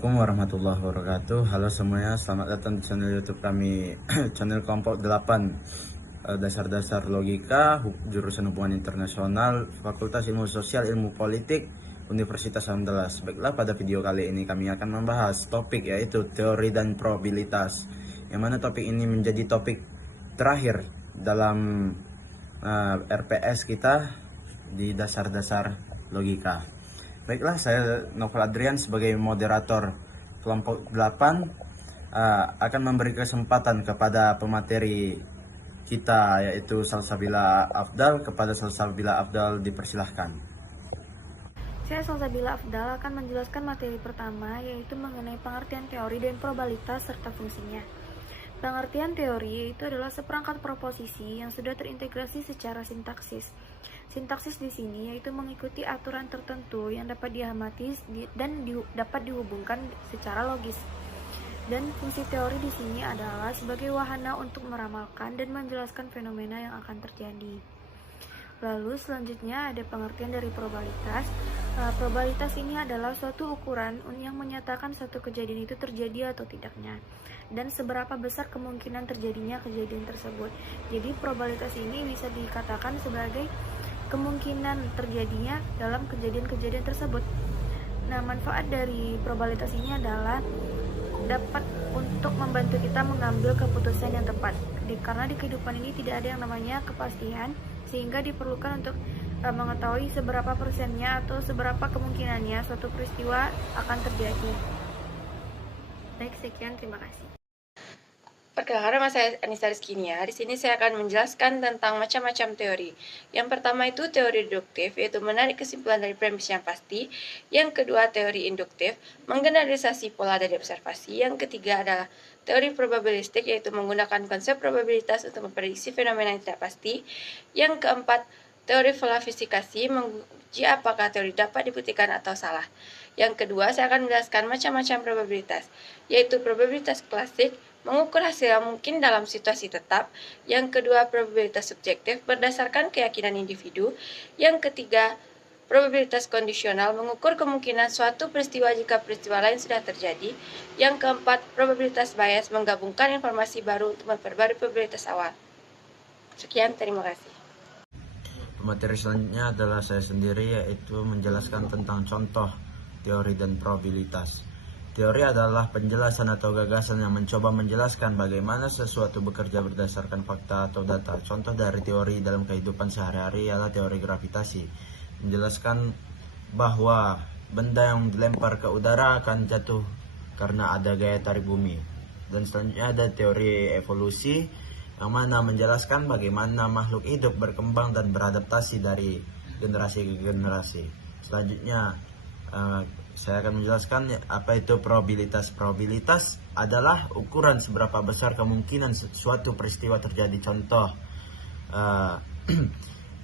Assalamualaikum warahmatullahi wabarakatuh. Halo semuanya, selamat datang di channel YouTube kami, channel kelompok 8, dasar-dasar logika, jurusan hubungan internasional, Fakultas Ilmu Sosial, Ilmu Politik, Universitas Andalas. Baiklah, pada video kali ini kami akan membahas topik yaitu teori dan probabilitas, yang mana topik ini menjadi topik terakhir dalam RPS kita di dasar-dasar logika. Baiklah, saya Novel Adrian sebagai moderator kelompok 8 akan memberi kesempatan kepada pemateri kita yaitu Salsabila Afdal. Kepada Salsabila Afdal dipersilahkan. Saya Salsabila Afdal akan menjelaskan materi pertama, yaitu mengenai pengertian teori dan probabilitas serta fungsinya. Pengertian teori yaitu adalah seperangkat proposisi yang sudah terintegrasi secara sintaksis. Sintaksis di sini yaitu mengikuti aturan tertentu yang dapat diamati dan dapat dihubungkan secara logis. Dan fungsi teori di sini adalah sebagai wahana untuk meramalkan dan menjelaskan fenomena yang akan terjadi. Lalu selanjutnya ada pengertian dari probabilitas. Probabilitas ini adalah suatu ukuran yang menyatakan suatu kejadian itu terjadi atau tidaknya, dan seberapa besar kemungkinan terjadinya kejadian tersebut. Jadi probabilitas ini bisa dikatakan sebagai kemungkinan terjadinya dalam kejadian-kejadian tersebut. Nah, manfaat dari probabilitas ini adalah dapat untuk membantu kita mengambil keputusan yang tepat. Karena di kehidupan ini tidak ada yang namanya kepastian, sehingga diperlukan untuk mengetahui seberapa persennya atau seberapa kemungkinannya suatu peristiwa akan terjadi. Baik, sekian, terima kasih. Perkenalkan, nama saya Anissa Rizkinia. Di sini saya akan menjelaskan tentang macam-macam teori. Yang pertama itu teori deduktif, yaitu menarik kesimpulan dari premis yang pasti. Yang kedua, teori induktif, menggeneralisasi pola dari observasi. Yang ketiga adalah teori probabilistik, yaitu menggunakan konsep probabilitas untuk memprediksi fenomena yang tidak pasti. Yang keempat, teori falsifikasi, menguji apakah teori dapat dibuktikan atau salah. Yang kedua, saya akan menjelaskan macam-macam probabilitas, yaitu probabilitas klasik, mengukur hasil yang mungkin dalam situasi tetap. Yang kedua, probabilitas subjektif berdasarkan keyakinan individu. Yang ketiga, probabilitas kondisional, mengukur kemungkinan suatu peristiwa jika peristiwa lain sudah terjadi. Yang keempat, probabilitas bias, menggabungkan informasi baru untuk memperbarui probabilitas awal. Sekian, terima kasih. Materi selanjutnya adalah saya sendiri, yaitu menjelaskan tentang contoh teori dan probabilitas. Teori adalah penjelasan atau gagasan yang mencoba menjelaskan bagaimana sesuatu bekerja berdasarkan fakta atau data. Contoh dari teori dalam kehidupan sehari-hari ialah teori gravitasi, menjelaskan bahwa benda yang dilempar ke udara akan jatuh karena ada gaya tarik bumi. Dan selanjutnya ada teori evolusi, yang mana menjelaskan bagaimana makhluk hidup berkembang dan beradaptasi dari generasi ke generasi. Selanjutnya saya akan menjelaskan apa itu probabilitas. Probabilitas adalah ukuran seberapa besar kemungkinan suatu peristiwa terjadi. Contoh,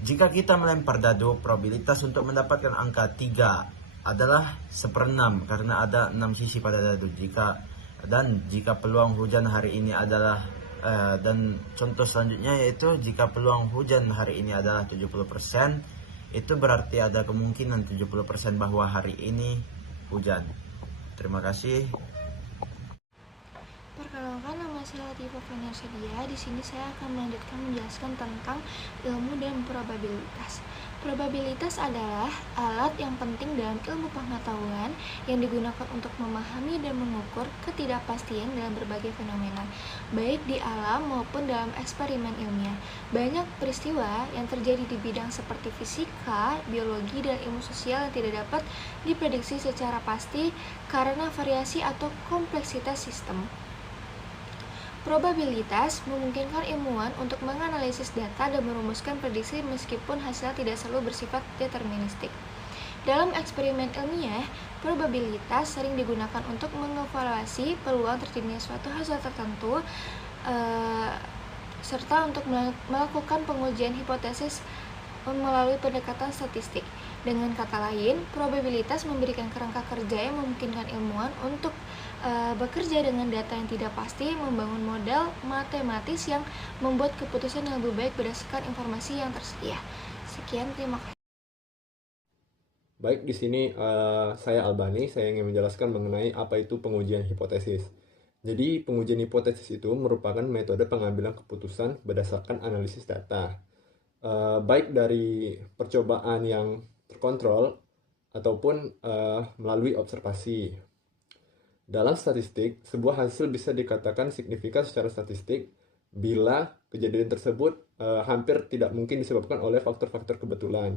jika kita melempar dadu, probabilitas untuk mendapatkan angka 3 adalah 1/6 karena ada 6 sisi pada dadu. Jika peluang hujan hari ini adalah dan contoh selanjutnya yaitu jika peluang hujan hari ini adalah 70%, itu berarti ada kemungkinan 70% bahwa hari ini hujan. Terima kasih. Perkenalkan, nama saya Latifah Fenersedia. Di sini saya akan melanjutkan menjelaskan tentang ilmu dan probabilitas. Probabilitas adalah alat yang penting dalam ilmu pengetahuan yang digunakan untuk memahami dan mengukur ketidakpastian dalam berbagai fenomena, baik di alam maupun dalam eksperimen ilmiah. Banyak peristiwa yang terjadi di bidang seperti fisika, biologi, dan ilmu sosial yang tidak dapat diprediksi secara pasti karena variasi atau kompleksitas sistem. Probabilitas memungkinkan ilmuwan untuk menganalisis data dan merumuskan prediksi meskipun hasilnya tidak selalu bersifat deterministik. Dalam eksperimen ilmiah, probabilitas sering digunakan untuk mengevaluasi peluang terjadinya suatu hasil tertentu, serta untuk melakukan pengujian hipotesis melalui pendekatan statistik. Dengan kata lain, probabilitas memberikan kerangka kerja yang memungkinkan ilmuwan untuk bekerja dengan data yang tidak pasti, membangun model matematis yang membuat keputusan yang lebih baik berdasarkan informasi yang tersedia. Sekian, terima kasih. Baik, di sini saya Albani, saya ingin menjelaskan mengenai apa itu pengujian hipotesis. Jadi, pengujian hipotesis itu merupakan metode pengambilan keputusan berdasarkan analisis data, baik dari percobaan yang terkontrol ataupun melalui observasi. Dalam statistik, sebuah hasil bisa dikatakan signifikan secara statistik bila kejadian tersebut hampir tidak mungkin disebabkan oleh faktor-faktor kebetulan.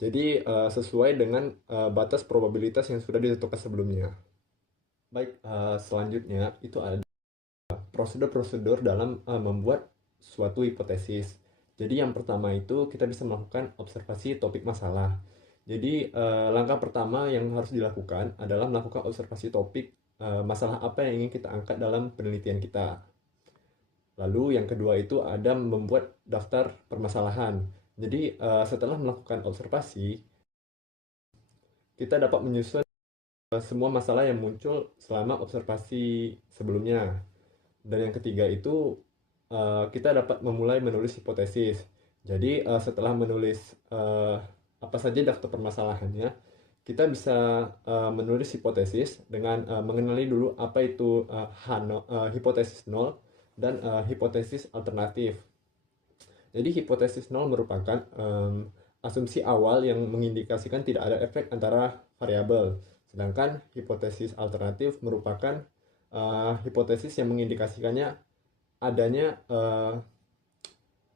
Jadi sesuai dengan batas probabilitas yang sudah ditentukan sebelumnya. Baik, selanjutnya itu ada prosedur-prosedur dalam membuat suatu hipotesis. Jadi yang pertama itu kita bisa melakukan observasi topik masalah. Jadi langkah pertama yang harus dilakukan adalah melakukan observasi topik masalah apa yang ingin kita angkat dalam penelitian kita. Lalu yang kedua itu ada membuat daftar permasalahan. Jadi setelah melakukan observasi, kita dapat menyusun semua masalah yang muncul selama observasi sebelumnya. Dan yang ketiga itu kita dapat memulai menulis hipotesis. Jadi setelah menulis apa saja daftar permasalahannya, kita bisa menulis hipotesis dengan mengenali dulu apa itu hipotesis nol dan hipotesis alternatif. Jadi hipotesis nol merupakan asumsi awal yang mengindikasikan tidak ada efek antara variabel. Sedangkan hipotesis alternatif merupakan hipotesis yang mengindikasikannya adanya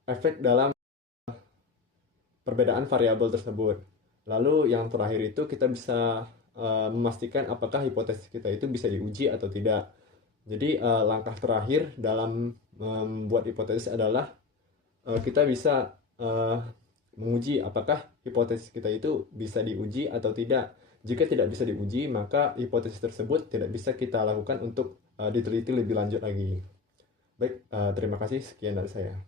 efek dalam perbedaan variabel tersebut. Lalu yang terakhir itu kita bisa memastikan apakah hipotesis kita itu bisa diuji atau tidak. Jadi langkah terakhir dalam membuat hipotesis adalah kita bisa menguji apakah hipotesis kita itu bisa diuji atau tidak. Jika tidak bisa diuji, maka hipotesis tersebut tidak bisa kita lakukan untuk diteliti lebih lanjut lagi. Baik, terima kasih. Sekian dari saya.